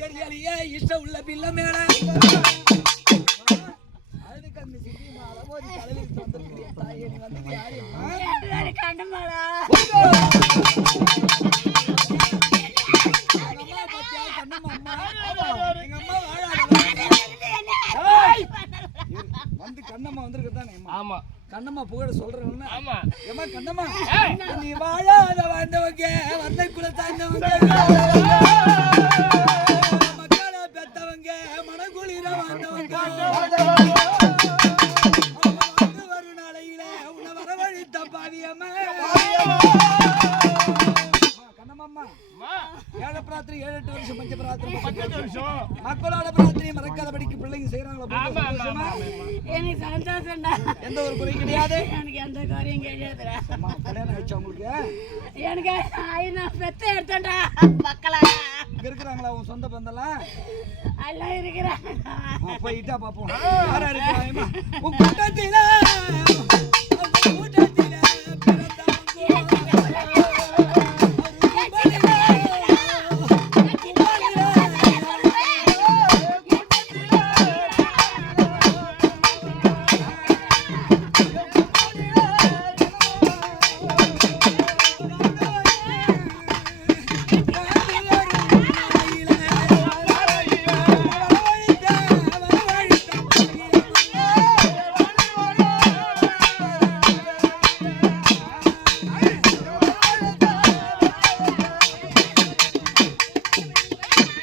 தெரியலையே இஷ்டம் உள்ள பிள்ளை மேல அதுக்கு அந்த சிட்டி மாலமோதி தலையில வந்திருக்கிறிய தாயே நீ வந்து யாரு கண்ணம்மாடா வந்து கண்ணம்மா வந்திருக்கதானே ஆமா கண்ணம்மா புகழ சொல்றேன்னு ஆமா ஏமா கண்ணம்மா நீ வாழாத வந்தவங்க வந்த குல தாண்டவங்க மக்களை பெத்தவங்க மனகுளிர வந்தவங்க ஒரு நாளையில உன்னை வரவழைத்த பாவியம்மா கண்ணம்மா ஏழு பிரார்த்தனை 7-8 வருஷம் பஞ்ச பிரார்த்தனை மக்களோட பிரார்த்தனை மறக்காதபடிக்கு பிள்ளைங்க செய்யறாங்களா எனக்கு சந்தோஷம்டா எந்த ஒரு குறை கிடையாது எனக்கு எந்த காரியம் கிடையாதுடா கல்யாணம் ஆயிடுச்சா உங்களுக்கு எனக்கு நான் பெத்த எடுத்தேன்டா மக்களா இங்க இருக்கிறாங்களா உன் சொந்த பந்தெல்லாம் எல்லாம் இருக்கிறாங்க போயிட்டா பாப்போம் யாரா இருக்கிறாங்க உன் கூட்டத்தில